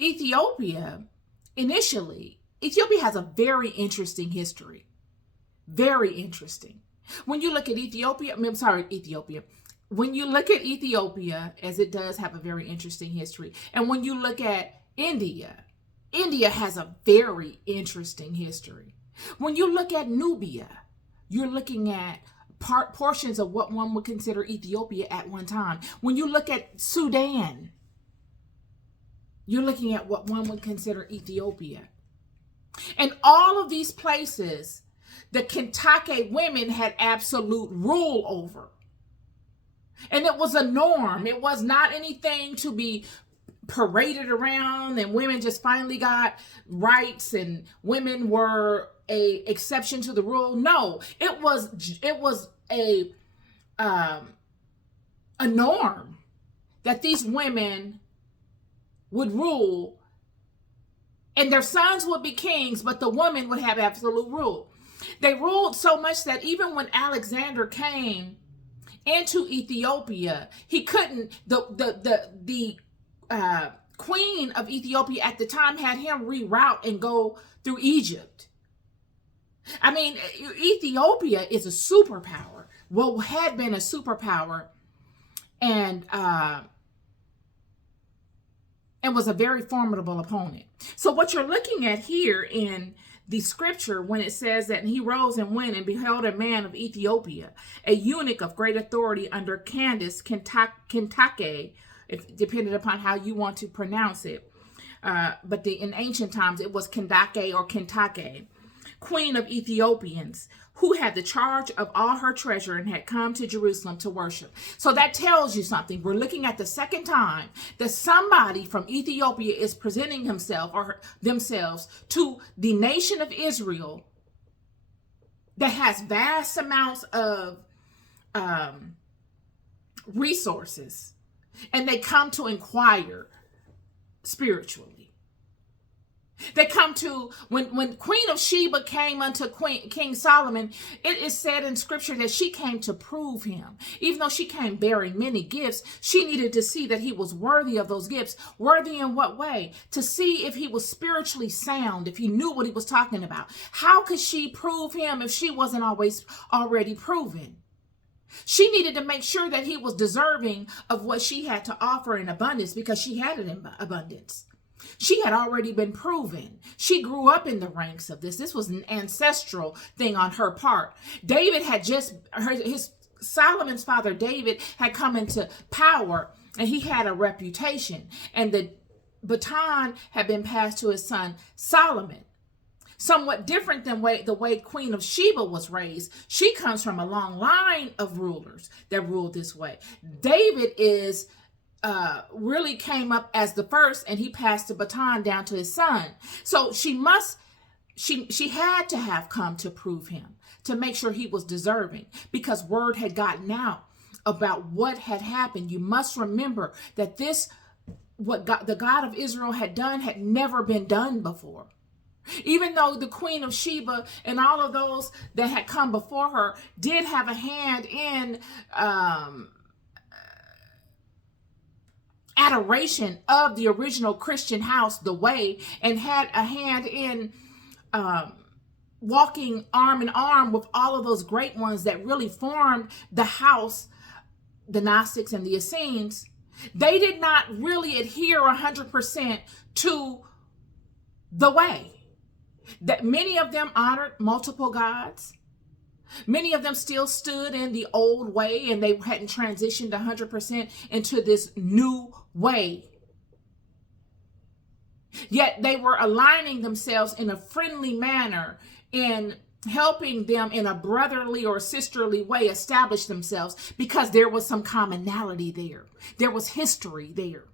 Ethiopia, Ethiopia has a very interesting history. Very interesting. When you look at Ethiopia. When you look at Ethiopia, as it does have a very interesting history, and when you look at India, India has a very interesting history. When you look at Nubia, you're looking at portions of what one would consider Ethiopia at one time. When you look at Sudan, you're looking at what one would consider Ethiopia. And all of these places, the Kintake women had absolute rule over. And it was a norm. It was not anything to be paraded around, and women just finally got rights and women were a exception to the rule. No, it was a norm that these women would rule, and their sons would be kings, but the woman would have absolute rule. They ruled so much that even when Alexander came into Ethiopia, he couldn't, the queen of Ethiopia at the time had him reroute and go through Egypt. I mean, Ethiopia is a superpower. Well, had been a superpower, and was a very formidable opponent. So what you're looking at here in the scripture, when it says that he rose and went and beheld a man of Ethiopia, a eunuch of great authority under Candace, Kintake, depending upon how you want to pronounce it. But in ancient times, it was Kindake or Kintake, queen of Ethiopians, who had the charge of all her treasure and had come to Jerusalem to worship. So that tells you something. We're looking at the second time that somebody from Ethiopia is presenting himself or themselves to the nation of Israel that has vast amounts of resources, and they come to inquire spiritually. They come to, when Queen of Sheba came unto King Solomon, it is said in scripture that she came to prove him. Even though she came bearing many gifts, she needed to see that he was worthy of those gifts. Worthy in what way? To see if he was spiritually sound, if he knew what he was talking about. How could she prove him if she wasn't always already proven? She needed to make sure that he was deserving of what she had to offer in abundance, because she had it in abundance. She had already been proven. She grew up in the ranks of this. This was an ancestral thing on her part. David had Solomon's father David had come into power, and he had a reputation, and the baton had been passed to his son Solomon. Somewhat different than the way Queen of Sheba was raised. She comes from a long line of rulers that ruled this way. David really came up as the first, and he passed the baton down to his son. So she had to have come to prove him, to make sure he was deserving, because word had gotten out about what had happened. You must remember that the God of Israel had done had never been done before. Even though the Queen of Sheba and all of those that had come before her did have a hand in adoration of the original Christian house, the way, and had a hand in walking arm in arm with all of those great ones that really formed the house, the Gnostics and the Essenes, they did not really adhere 100% to the way. That many of them honored multiple gods. Many of them still stood in the old way, and they hadn't transitioned 100% into this new way. Yet they were aligning themselves in a friendly manner, in helping them in a brotherly or sisterly way establish themselves, because there was some commonality there. There was history there.